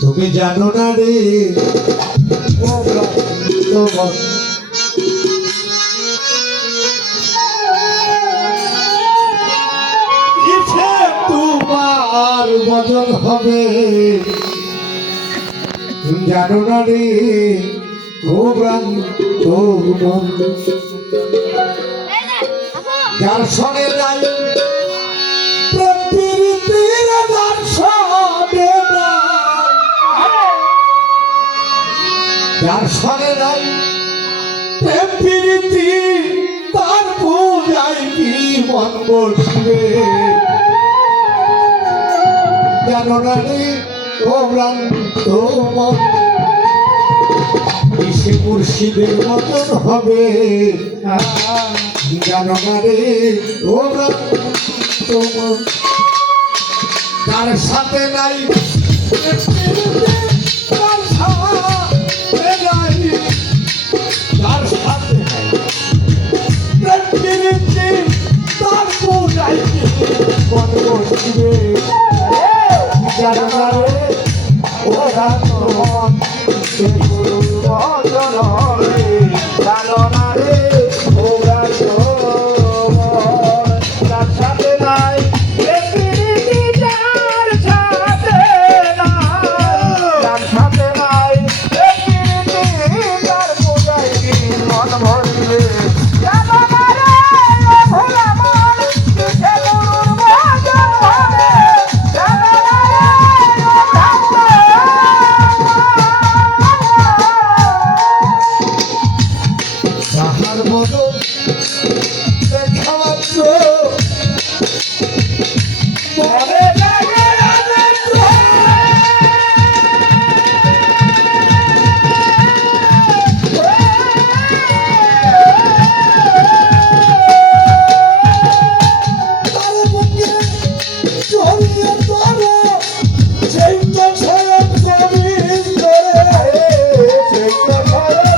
তুমি জানো না রে তোমার তোমার বদল হবে তুমি জানো না রে যার সঙ্গে নাই প্রকৃতির দর্শনে যার সঙ্গে নাই প্রকৃতি তার পূজায় কি মন বসবে জানো না রে ভ্রান্ত মন সে মুর্শিদের মতন হবে জানো না রে ভ্রান্ত মন তার সাথে নাই তার সাথে নাই তার সাথে নাই প্রকৃতি তার পূজায় কি মন বসবে জানো না রে ভ্রান্ত মন সে গুরুর বচন হবে জানো না রে ভ্রান্ত মন তার সাথে নাই প্রকৃতি যার সাথে নাই তার সাথে নাই প্রকৃতি তার পূজায় কি মন ভরবে জানো না রে ভোলা মন সে গুরুর বচন হবে জানো না রে ভ্রান্ত তাহার মতো দেখা মাত্র মনে লাগে আনন্দ তার বুকে জড়িয়ে ধরো সেই তো স্বয়ং গোবিন্দরে সেই তো স্বয়ং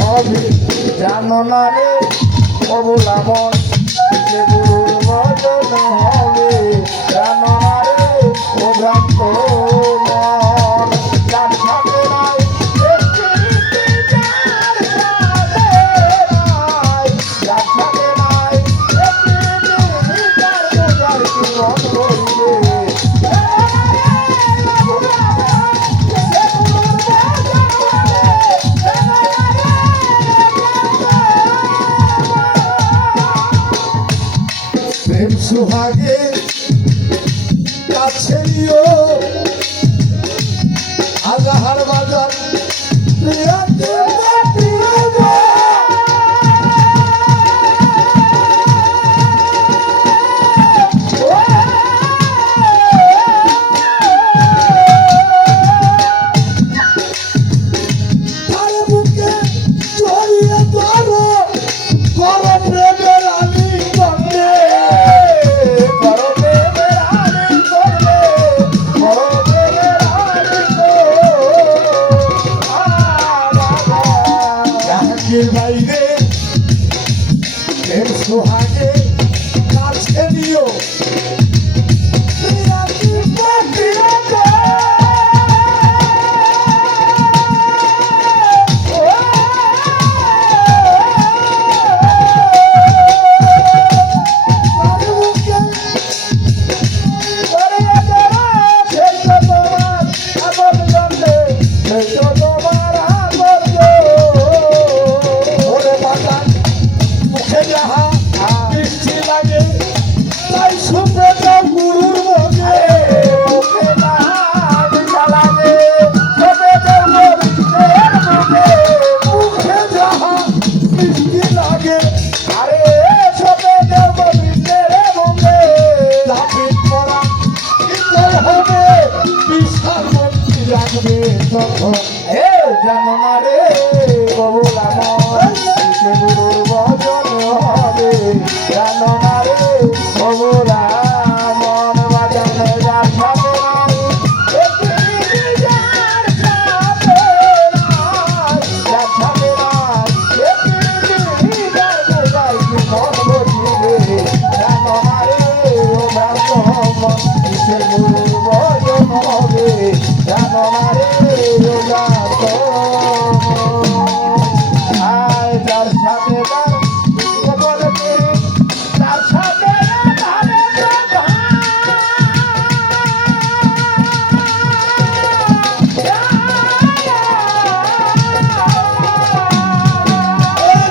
হবে জানো না রে অবলা মন সে গুরুর বচন হবে জানো না রে ভ্রান্ত মন যার সাথে নাই প্রকৃতি যার সাথে নাই যার সাথে নাই প্রকৃতি যার পূজার কি মন ভরবে প্রেম সুহাগে কাছে নিও আজাহার বাজার প্রিয় কখন এ জানো না রে কবুল আমার কিসে গুরুর ভজন হবে জানো না রে কবুল আমার বাজানো যার সাথে নাই যার সাথে নাই যার মন বসিবে জানো না রে ও ব্রাহ্মণ কিসে গুরুর ভজন হবে জানো না রে ও আয় যার সাথে তার সাথে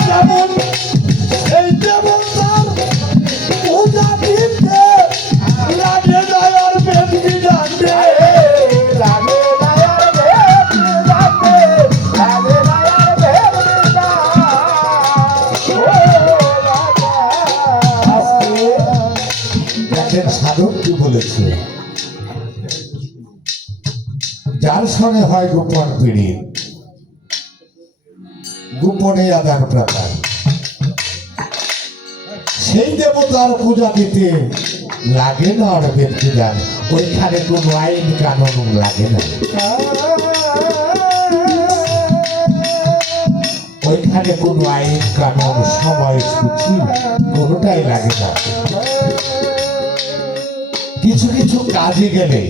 যেমন এই যেমন তার পূজা দিতে লাগে দয়ার বেদ বিধান রে। লাগে দয়ার ভেদ লাগে লাগে দয়ার ভেদ দেখেন সাধক কি বলেছে, যার সঙ্গে হয় গোপন পীড়িত গোপনে আদান প্রদান, সেই দেবতার পূজা দিতে লাগে না আর বেদ বিধান, ওইখানে কোনো আইন কানুন লাগে না, ওইখানে কোনো আইন কানুন সময়সূচি কোনোটাই লাগে না। কিছু কিছু কাজে গেলে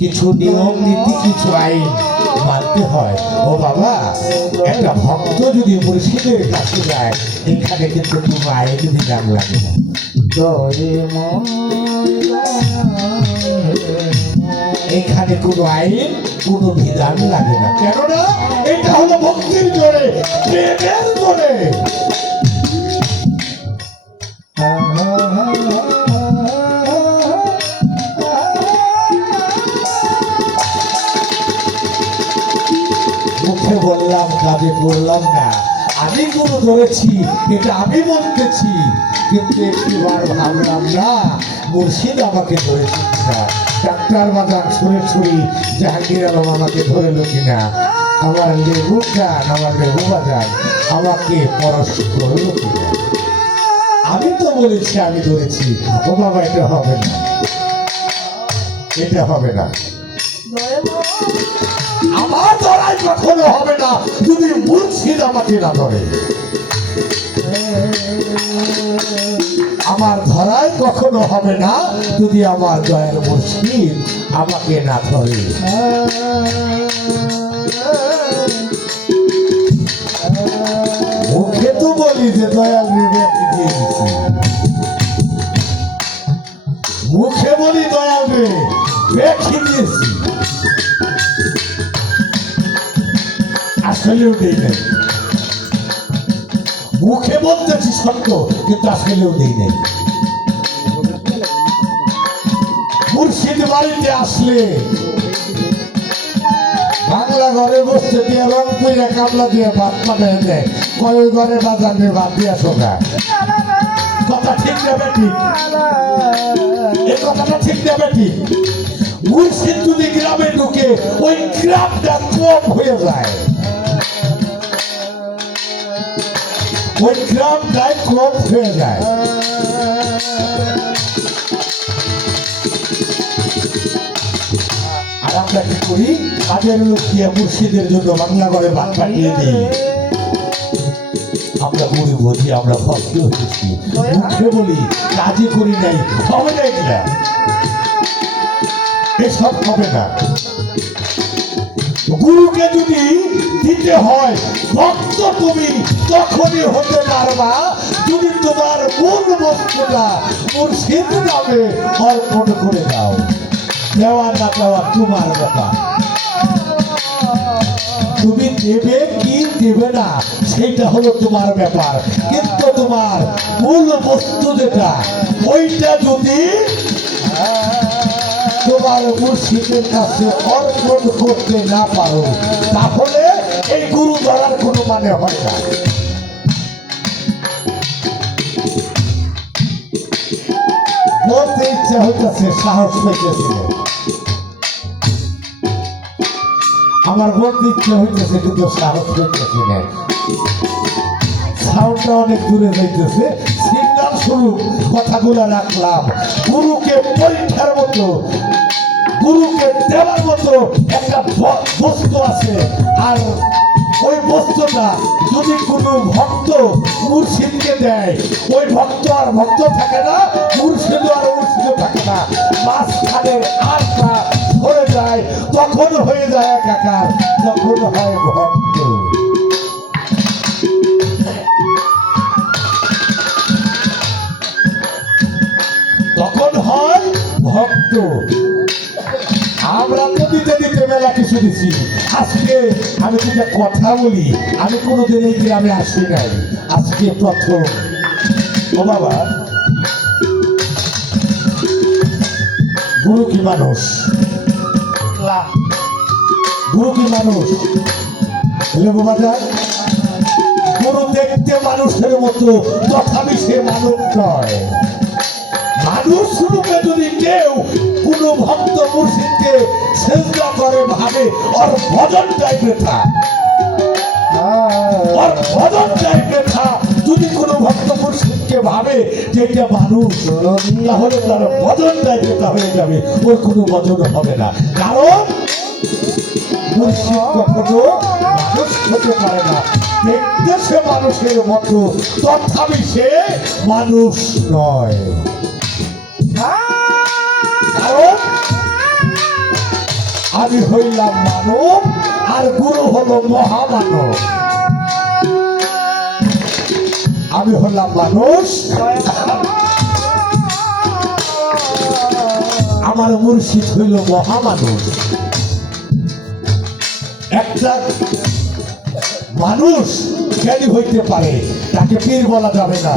কিছু নিয়ম নীতি কিছু আইন মানতে হয়। ও বাবা, একটা ভক্ত যদি মুর্শিদের কাছে যায় এখানে কিন্তু কোনো আইন বিধান লাগে না, এখানে কোনো আইন কোনো বিধান লাগে না। কেননা এটা হলো ভক্তির জোরে, প্রেমের জোরে। মুখে বললাম কাজে করলাম না, আমি কোনো ধরেছি এটা আমি বলতেছি, কিন্তু একটিবার ভাবলাম না মুর্শিদ আমাকে ধরেছে কিনা, ডাক্তার বাজার ছুঁড়ে ছুঁড়ি জাহাঙ্গীর আলম আমাকে ধরেলো কিনা, আমার লেবু খান আমার লেবু বাজার আমাকে পরশ করলো কিনা। আমি তো বলেছি আমি ধরেছি। ও বাবা, এটা হবে না, এটা হবে না, আমার ধরাই কখনো হবে না যদি মুর্শিদ আমাকে না ধরে। আমার ধরাই কখনো হবে না যদি আমার দয়াল মুর্শিদ আমাকে না ধরে। মুখে তো বলি যে দয়াল বিবেক দিয়ে দিচ্ছি, মুখে বলি দয়াল রে বেশি দিয়েছি, আসলেও দেই নাই। মুখে বলতেছি সত্য কিন্তু আসলেও দেই নাই। মুর্শিদ বাড়িতে আসলে বাংলা ঘরে বসতে দিয়ে রং করে কামলা দিয়ে ভাত পাঠায় দেয়, কয় ওই ঘরে বাজার নিয়ে ভাত দিয়ে শোকা। কথা ঠিক না বেটি? এই কথাটা ঠিক না বেটি? মুর্শিদ যদি গ্রামে ঢুকে ওই গ্রামটা কম হয়ে যায়, ওই গ্রামটাই কম হয়ে যায়। আর আমরা কি করি, কাজের লোক দিয়ে মুর্শিদের জন্য বাংলা ঘরে ভাত পাঠিয়ে দিই। আমরা গরিব বুঝি, আমরা ভক্ত হয়েছি, মুখে বলি কাজে করি নাই, হবে না এগুলা, এসব হবে না। গুরুকে যদি দিতে হয় ভক্ত তুমি তখনই হতে পারবা যদি তোমার মূল বস্তুটা মুর্শিদ নামে অর্পণ করে দাও। দেওয়া না দেওয়া তোমার ব্যাপার, তুমি দেবে কি দেবে না সেটা হলো তোমার ব্যাপার, কিন্তু তোমার মূল বস্তু যেটা ওইটা যদি তোমার মুর্শিদের কাছে অর্পণ করতে না পারো তাহলে এই গুরু ধরার কোনো মানে হয় না। বলতে ইচ্ছা হইতেছে, সাহস হইতেছিল, আমার বলতে ইচ্ছে হইতেছে কিন্তু সাহস হইতেছে না, সাউন্ডটা অনেক দূরে যাইতেছে। সিগন্যাল স্বরূপ কথাগুলো রাখলাম। গুরুকে পরীক্ষার মতো, গুরুকে দেওয়ার মতো একটা বস্তু আছে, আর ওই বস্তুটা যদি কোনো ভক্ত মুর্শিদকে দেয়, ওই ভক্ত আর ভক্ত থাকে না, মুর্শিদ আর মুর্শিদ থাকে না, মাঝখানের আটটা ধরে যায়, তখন হয়ে যায় একাকার, তখন হয় ভক্ত। তখন হয় ভক্ত। আমরা তো দিতে দিতে মেলা কিছু দিচ্ছি। আজকে আমি যেটা কথা বলি, আমি কোনোদিন এই গ্রামে আসি নাই, আজকে প্রথম। ও বাবা, গুরু কি মানুষ? গুরু কি মানুষ? লেবু বাজার, গুরু দেখতে মানুষের মতো, তথাপি সে মানুষ নয়। মানুষ রূপে যদি কেউ কোন ভক্ত মুর্শিদকে সেজদা করে, ভাবে ওর ভজনটাই বৃথা, ওর ভজনটাই বৃথা। যদি কোনো ভক্ত মুর্শিদকে ভাবে যে এটা মানুষ, তাহলে তার ভজনটাই বৃথা হয়ে যাবে, ওর কোনো ভজন হবে না। কারণ মুর্শিদ কখনো মানুষ হতে পারে না, দেখতে সে মানুষের মতো, তথাপি সে মানুষ নয়। কারণ আমি হইলাম মানব, আর গুরু হলো মহামানব। আমি হলাম মানুষ, আমার মুর্শিদ হইল মহামানব। একটা মানুষ জ্ঞানী হইতে পারে, তাকে পীর বলা যাবে না।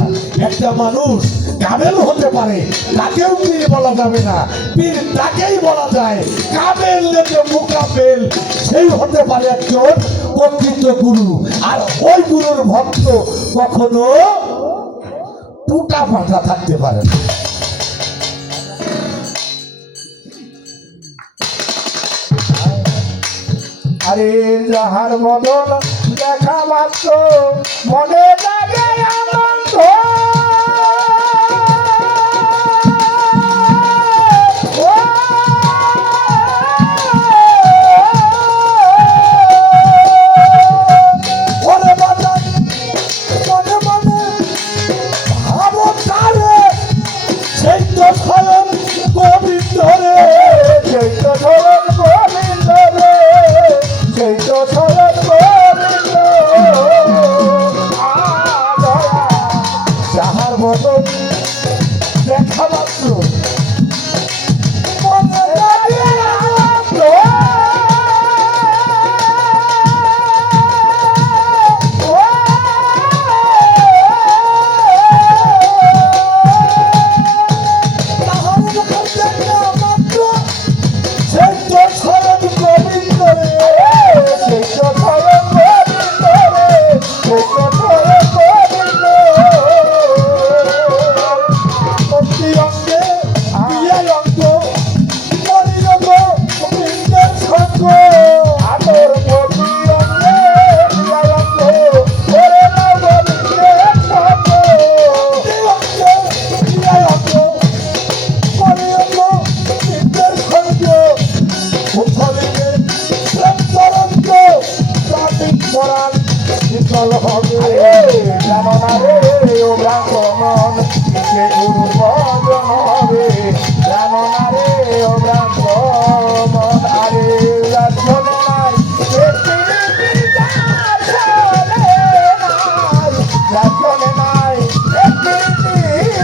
একটা মানুষ কামেল হতে পারে, তাকেও পীর বলা যাবে না। পীর তাকেই বলা যায়, কামেল যে মুকামেল, সেই হতে পারে একজন প্রকৃত গুরু। আর ওই গুরুর ভক্ত কখনো টুটা ফাটা থাকতে পারে না। আরে যাহার বদন দেখা মাত্র মনে লাগে আনন্দ, ওরে বাজার মনে মনে ভাবো তারে, সেই তো স্বয়ং গোবিন্দ রে, সেই তো ধরন গোবিন্দ রে, সেই তো ধরন গোবিন্দ। যাহার বদন দেখা মাত্র মনে লাগে আনন্দ। তাহার মুখের দেখা মাত্র সেই তো স্মরণ গোবিন্দ রে, সেই তো ধরন গোবিন্দ রে, সেই তো ধরন গোবিন্দ। অতি অঙ্গে বিয়ায় অঙ্গ, মরি অঙ্গ গোবিন্দের সঙ্গ। আতর প্রতি অঙ্গে বিয়াঙ্গ, ওরে না গোবিন্দের সঙ্গ। অতি অঙ্গে বিয়ায় অঙ্গ, মরি অঙ্গ গোবিন্দের সঙ্গ। উথলিলে প্রেম তরঙ্গ, প্রাণিক পরাণ শীতল হবে। জানো না রে ও ব্রাহ্মণ, কিসে গুরু ভজন হবে। জানো না রে ও ব্রাহ্মণ, আরে রাজনে নাই রাজনে নাই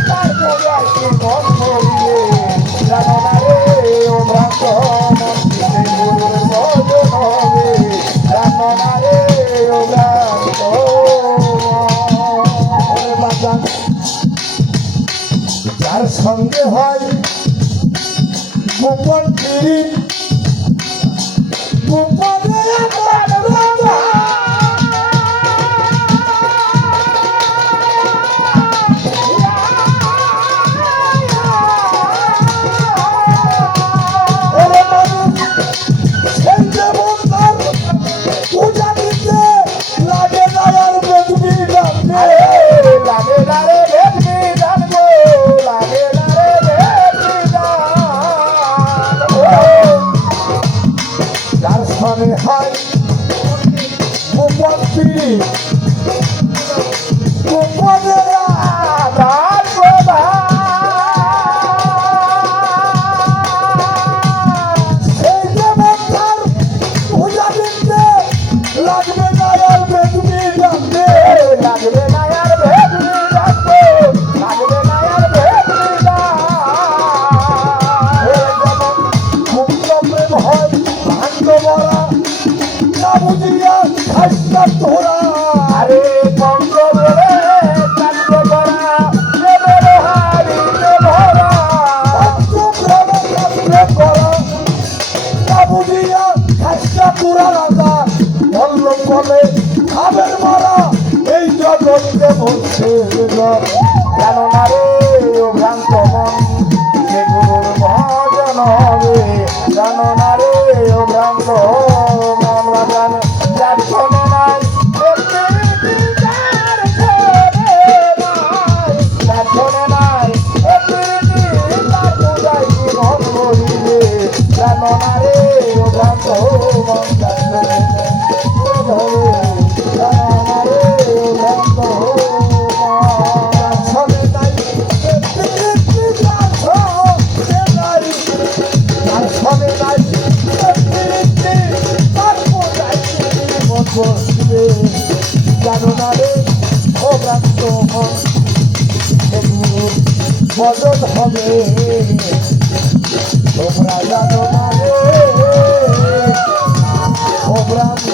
তার পরিবার কি মন করিলে। জানো না রে ও ব্রাহ্মণ, কিসে গুরুর ভজন হবে। জানো না রে ও ব্রাহ্মণ। যার সঙ্গে হয় গোপন পিড়ি, গোপনে আমার রাধা। ওরে মানুষ সেই যে বন্ধার হয় গোপন পিড়ি গোপনের আধার সেই যে মন্ত্র পূজা দিতে লাগবে না আর বেদুনি জানতে লাগবে না আর বেদুনি জানতে লাগবে না আর বেদুনি যেমন মুক্ত প্রেম হয় ভাণ্ড মরা না বুঝিয়া খাইটা তোরা আরে পঙ্গ বলে কান্ড করা প্রেমের হারিতে ভরা প্রেম করা না বুঝিয়া খাইটা তোরা রাজা বলল বলে খাবের মারা এই জগৎকে বলছে কেন না রে ও ভ্রান্ত মন যে গুরুর ভজন হবে কেন না রে ও ভ্রান্ত মন বাজান যার শোনে নাই যার শোনে নাই তার পূজায় জীবন বলিবে কেন না রে ও ভ্রান্ত মন যার শোনে নাই জানো না রে ও ভ্রান্ত মন বদল হবে তোমরা জানো না রে ও ভ্রান্ত